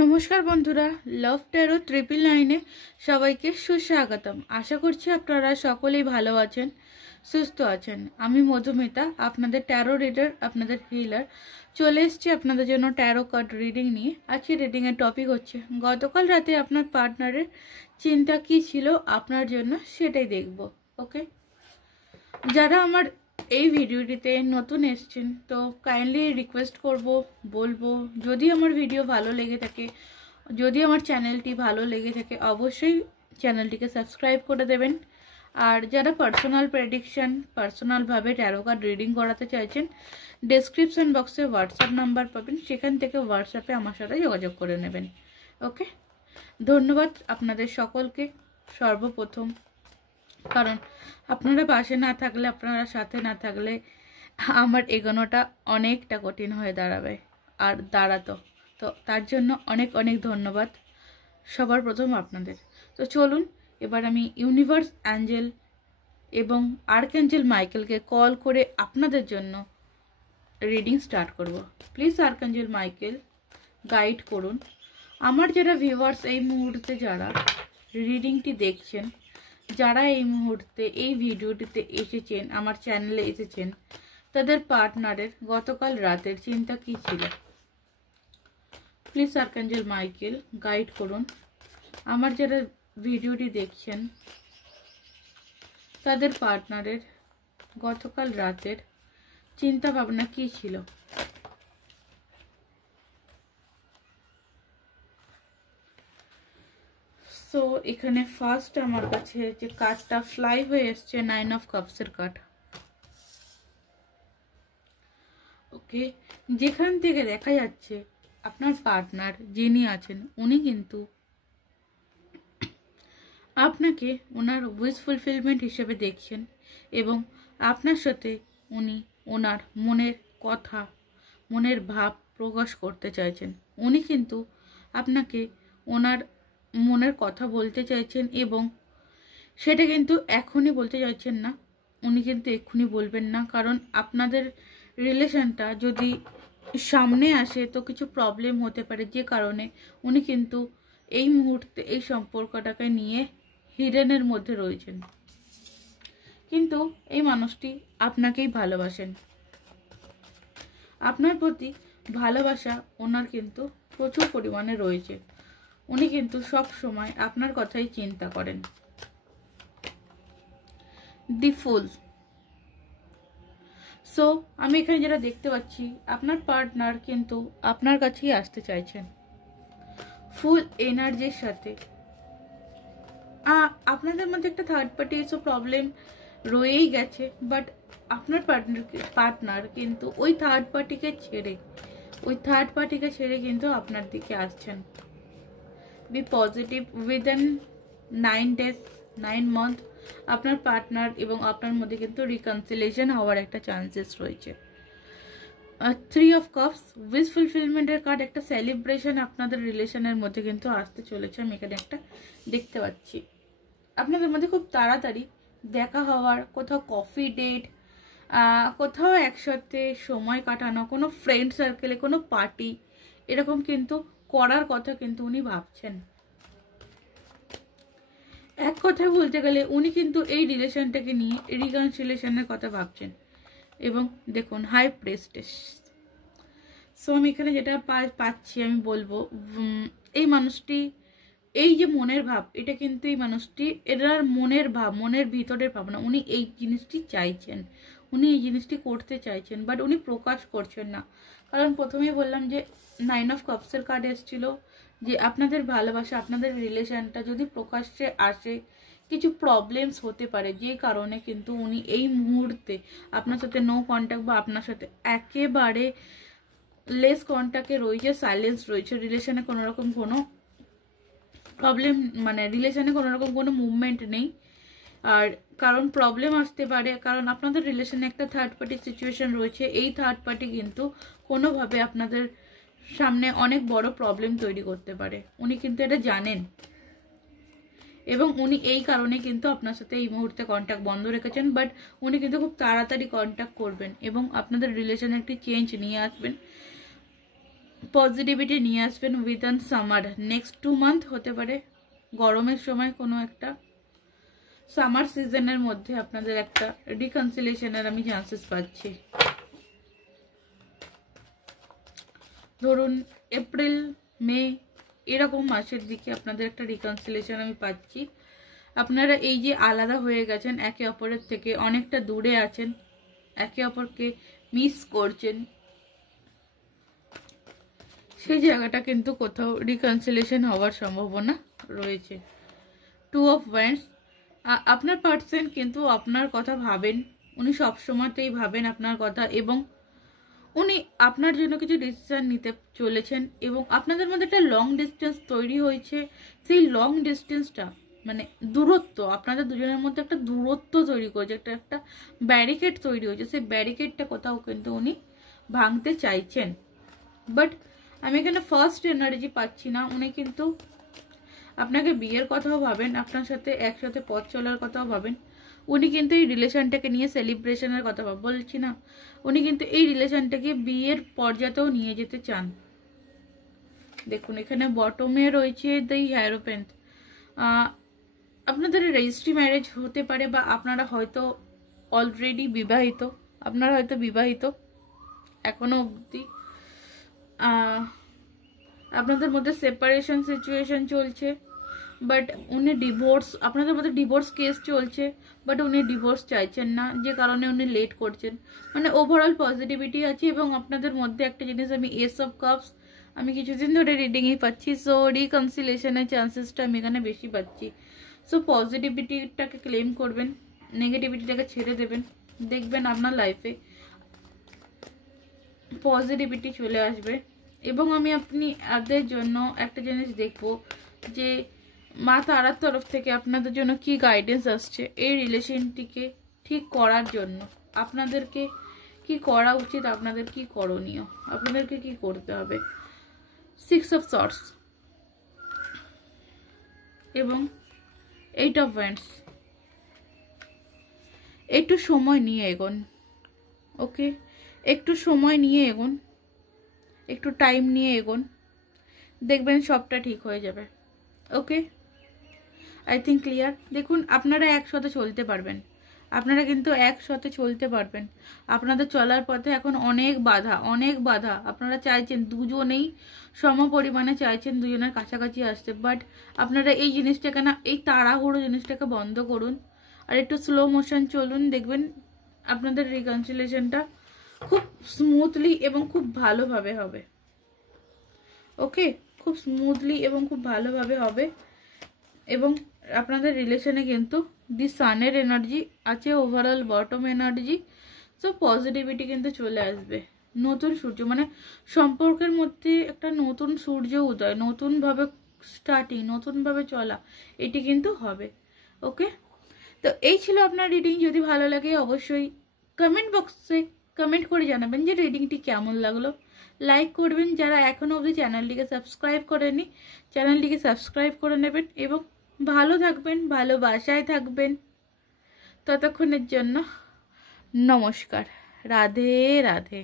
নমস্কার বন্ধুরা, লাভ ট্যারো 999 সবাইকে সুস্বাগতম। আশা করছি আপনারা সকলেই ভালো আছেন, সুস্থ আছেন। আমি মধুমিতা, আপনাদের ট্যারো রিডার, আপনাদের হিলার। চলে এসেছি আপনাদের জন্য ট্যারো কার্ড রিডিং নিয়ে। আজকে রিডিংয়ের টপিক হচ্ছে গতকাল রাতে আপনার পার্টনারের চিন্তা কী ছিল আপনার জন্য, সেটাই দেখব। ওকে, যারা আমার এই ভিডিওটিতে নতুন এসেছেন তো কাইন্ডলি রিকোয়েস্ট বলবো যদি আমার ভিডিও ভালো লেগে থাকে, যদি আমার চ্যানেলটি ভালো লেগে থাকে, অবশ্যই চ্যানেলটিকে সাবস্ক্রাইব করে দেবেন। আর যারা পার্সোনাল প্রেডিকশন, পার্সোনালভাবে ট্যারো কার্ড রিডিং করাতে চাইছেন, ডেসক্রিপশন বক্সে হোয়াটসঅ্যাপ নাম্বার পাবেন, সেখান থেকে হোয়াটসঅ্যাপে আমার সাথে যোগাযোগ করে নেবেন। ওকে, ধন্যবাদ আপনাদের সকলকে সর্বপ্রথম, কারণ আপনারা পাশে না থাকলে, আপনারা সাথে না থাকলে আমার এগোনোটা অনেকটা কঠিন হয়ে দাঁড়াবে আর দাঁড়াতো। তো তার জন্য অনেক অনেক ধন্যবাদ সবার প্রথম আপনাদের। তো চলুন এবার আমি ইউনিভার্স, অ্যাঞ্জেল এবং আর্কঅ্যাঞ্জেল মাইকেলকে কল করে আপনাদের জন্য রিডিং স্টার্ট করব। প্লিজ আর্কঅ্যাঞ্জেল মাইকেল গাইড করুন আমার যারা ভিউয়ার্স, এই মুহূর্তে যারা রিডিংটি দেখছেন, যারা এই মুহূর্তে এই ভিডিওটিতে এসেছেন, আমার চ্যানেলে এসেছেন, তাদের পার্টনারের গতকাল রাতের চিন্তা কী ছিল। প্লিজ আর্কঅ্যাঞ্জেল মাইকেল গাইড করুন আমার যারা ভিডিওটি দেখছেন, তাদের পার্টনারের গতকাল রাতের চিন্তা ভাবনা কী ছিল। সো এখানে ফার্স্ট আমার কাছে যে কার্ডটা ফ্লাই হয়ে এসছে, 9 অফ কাপসের কার্ড। ওকে, যেখান থেকে দেখা যাচ্ছে আপনার পার্টনার যিনি আছেন, উনি কিন্তু আপনাকে ওনার উইশ ফুলফিলমেন্ট হিসেবে দেখছেন এবং আপনার সাথে উনি ওনার মনের কথা, মনের ভাব প্রকাশ করতে চাইছেন। উনি কিন্তু আপনাকে ওনার মনের কথা বলতে চাইছেন এবং সেটা কিন্তু এখনই বলতে চাইছেন না। উনি কিন্তু এক্ষুনি বলবেন না, কারণ আপনাদের রিলেশনটা যদি সামনে আসে তো কিছু প্রবলেম হতে পারে, যে কারণে উনি কিন্তু এই মুহূর্তে এই সম্পর্কটাকে নিয়ে হিডেনের মধ্যে রয়েছেন। কিন্তু এই মানুষটি আপনাকেই ভালোবাসেন, আপনার প্রতি ভালোবাসা ওনার কিন্তু প্রচুর পরিমাণে রয়েছে। উনি কিন্তু সব সময় আপনার কথাই চিন্তা করেন। দি ফুল। সো আমি এখানে যেটা দেখতে পাচ্ছি, আপনার পার্টনার কিন্তু আপনার কাছেই আসতে চাইছেন ফুল এনার্জির সাথে। আপনাদের মধ্যে একটা থার্ড পার্টি এসব প্রবলেম রয়েই গেছে, বাট আপনার পার্টনার কিন্তু ওই থার্ড পার্টিকে ছেড়ে কিন্তু আপনার দিকে আসছেন। B positive, within 9 days, 9 month আপনার পার্টনার এবং আপনার মধ্যে কিন্তু রিকনসিলিয়েশন হওয়ার একটা চান্সেস রয়েছে। 3 অফ কাপস, উইশ ফুলফিলমেন্টের কার্ড, একটা সেলিব্রেশন আপনাদের রিলেশনের মধ্যে কিন্তু আসতে চলেছে। আমি এখানে একটা দেখতে পাচ্ছি আপনাদের মধ্যে খুব তাড়াতাড়ি দেখা হওয়ার, কোথাও কফি ডেট, কোথাও একসাথে সময় কাটানো, কোনো ফ্রেন্ড সার্কেলে কোনো পার্টি, এরকম কিন্তু করার কথা কিন্তু উনি ভাবছেন। এক কথা বলতে গেলে উনি কিন্তু এই রিলেশনটাকে নিয়ে রিকনসিলিয়েশনের কথা ভাবছেন। এবং দেখুন হাই প্রেস্টেস। সো আমি এখানে যেটা পাচ্ছি, আমি বলবো এই মানুষটি, এই যে মনের ভাব, এটা কিন্তু এই মানুষটি, এটার মনের ভাব, মনের ভিতরের ভাবনা, উনি এই জিনিসটি চাইছেন, উনি এই জিনিসটি করতে চাইছেন, বাট উনি প্রকাশ করছেন না। কারণ প্রথমেই বললাম যে 9 অফ কাপসের কার্ড এসেছিল, যে আপনাদের ভালোবাসা, আপনাদের রিলেশনটা যদি প্রকাশ্যে আসে কিছু প্রবলেমস হতে পারে, যে কারণে কিন্তু উনি এই মুহূর্তে আপনার সাথে নো কন্ট্যাক্ট বা আপনার সাথে একেবারে লেস কন্ট্যাক্টে রয়েছে, সাইলেন্স রয়েছে, রিলেশনে কোনো রকম কোনো প্রবলেম, মানে রিলেশনে কোনো রকম কোনো মুভমেন্ট নেই। আর কারণ প্রবলেম আসতে পারে, কারণ আপনাদের রিলেশনে একটা থার্ড পার্টি সিচুয়েশন রয়েছে। এই থার্ড পার্টি কিন্তু কোনোভাবে আপনাদের সামনে অনেক বড় প্রবলেম তৈরি করতে পারে, উনি কিন্তু এটা জানেন এবং উনি এই কারণে কিন্তু আপনার সাথে এই মুহূর্তে কন্ট্যাক্ট বন্ধ রেখেছেন। বাট উনি কিন্তু খুব তাড়াতাড়ি কন্ট্যাক্ট করবেন এবং আপনাদের রিলেশনে একটি চেঞ্জ নিয়ে আসবেন। পজিটিভিটি নিয়ে আসবেন উইদিন সামার। নেক্সট 2 মান্থ হতে পারে গরমের সময়, কোনো একটা সামার সিজনের মধ্যে আপনাদের একটা রিকনসিলেশনের আমি চান্সেস পাচ্ছি। ধরুন এপ্রিল মে এরকম মাসের দিকে আপনাদের একটা রিকনসিলেশন আমি পাচ্ছি। আপনারা এই যে আলাদা হয়ে গেছেন, একে অপরের থেকে অনেকটা দূরে আছেন, একে অপরকে মিস করছেন, সেই জায়গাটা কিন্তু কোথাও রিকনসিলেশন হওয়ার সম্ভাবনা রয়েছে। 2 অফ ওয়ান্ডস, আপনার পার্সন কিন্তু আপনার কথা ভাবেন, উনি সবসময়তেই ভাবেন আপনার কথা, এবং উনি আপনার জন্য কিছু ডিসিশন নিতে চলেছেন, এবং আপনাদের মধ্যে একটা লং ডিস্টেন্স তৈরি হয়েছে। সেই লং ডিস্টেন্সটা মানে দূরত্ব, আপনাদের দুজনের মধ্যে একটা দূরত্ব তৈরি করেছে, একটা ব্যারিকেড তৈরি হয়েছে। সেই ব্যারিকেডটা কোথাও কিন্তু উনি ভাঙতে চাইছেন, বাট আমি এখানে ফার্স্ট এনার্জি পাচ্ছি না। উনি কিন্তু আপনাকে বিয়ের কথাও ভাবেন, আপনার সাথে একসাথে পথ চলার কথাও ভাবেন। উনি কিন্তু এই রিলেশনটাকে নিয়ে সেলিব্রেশনের কথা বলছি না, উনি কিন্তু এই রিলেশনটাকে বিয়ের পর্যায়েও নিয়ে যেতে চান। দেখুন এখানে বটমে রয়েছে দ্য হায়ারোফ্যান্ট। আপনাদের রেজিস্ট্রি ম্যারেজ হতে পারে, বা আপনারা হয়তো অলরেডি বিবাহিত, আপনারা হয়তো বিবাহিত এখনো অবধি। আপনাদের মধ্যে সেপারেশন সিচুয়েশন চলছে, বাট উনি ডিভোর্স, আপনাদের মধ্যে ডিভোর্স কেস চলছে, বাট উনি ডিভোর্স চাইছেন না, যে কারণে উনি লেট করছেন। মানে ওভারঅল পজিটিভিটি আছে, এবং আপনাদের মধ্যে একটা জিনিস আমি এস অফ কাপস আমি কিছুদিন ধরে রিডিংই পাচ্ছি। সো রিকনসিলেশনের চান্সেসটা আমি এখানে বেশি পাচ্ছি। সো পজিটিভিটিটাকে ক্লেম করবেন, নেগেটিভিটিটাকে ছেড়ে দেবেন, দেখবেন আপনার লাইফে পজিটিভিটি চলে আসবে। এবং আমি আপনাদের জন্য একটা জিনিস দেখব যে মা তারার তরফ থেকে আপনাদের জন্য কি গাইডেন্স আসছে এই রিলেশনটিকে ঠিক করার জন্য। আপনাদেরকে কি করা উচিত, আপনাদের কি করণীয়, আপনাদেরকে কি করতে হবে। 6 অফ সর্টস এবং 8 অফ ওয়ান্ডস। একটু সময় নিয়ে এগোন, ওকে, একটু সময় নিয়ে এগোন, একটু টাইম নিয়ে এগোন, দেখবেন সবটা ঠিক হয়ে যাবে। ওকে, আই থিঙ্ক ক্লিয়ার। দেখুন আপনারা একসাথে চলতে পারবেন, আপনারা কিন্তু একসাথে চলতে পারবেন। আপনাদের চলার পথে এখন অনেক বাধা, অনেক বাধা। আপনারা চাইছেন দুজনেই সম পরিমাণে চাইছেন দুজনের কাছাকাছি আসতে, বাট আপনারা এই জিনিসটাকে না, এই তাড়াহুড়ো জিনিসটাকে বন্ধ করুন, আর একটু স্লো মোশন চলুন। দেখবেন আপনাদের রিকনসিলেশনটা খুব স্মুথলি এবং খুব ভালোভাবে হবে। ওকে, খুব স্মুথলি এবং খুব ভালোভাবে হবে। এবং আপনাদের রিলেশনে কিন্তু দি সানের এনার্জি আছে, overall bottom energy. So positivity কিন্তু চলে আসবে, নতুন সূর্য, মানে সম্পর্কের মধ্যে একটা নতুন সূর্য উদয়, নতুনভাবে স্টার্টিং, নতুনভাবে চলা, এটি কিন্তু হবে। ওকে, তো এই ছিল আপনার রিডিং। যদি ভালো লাগে অবশ্যই কমেন্ট বক্সে কমেন্ট করে জানাবেন যে রিডিংটি কেমন লাগলো। লাইক করবেন, যারা এখনও অবধি চ্যানেলটিকে সাবস্ক্রাইব করেনি চ্যানেলটিকে সাবস্ক্রাইব করে নেবেন, এবং ভালো থাকবেন, ভালোবাসায় থাকবেন। ততক্ষণের জন্য নমস্কার, রাধে রাধে।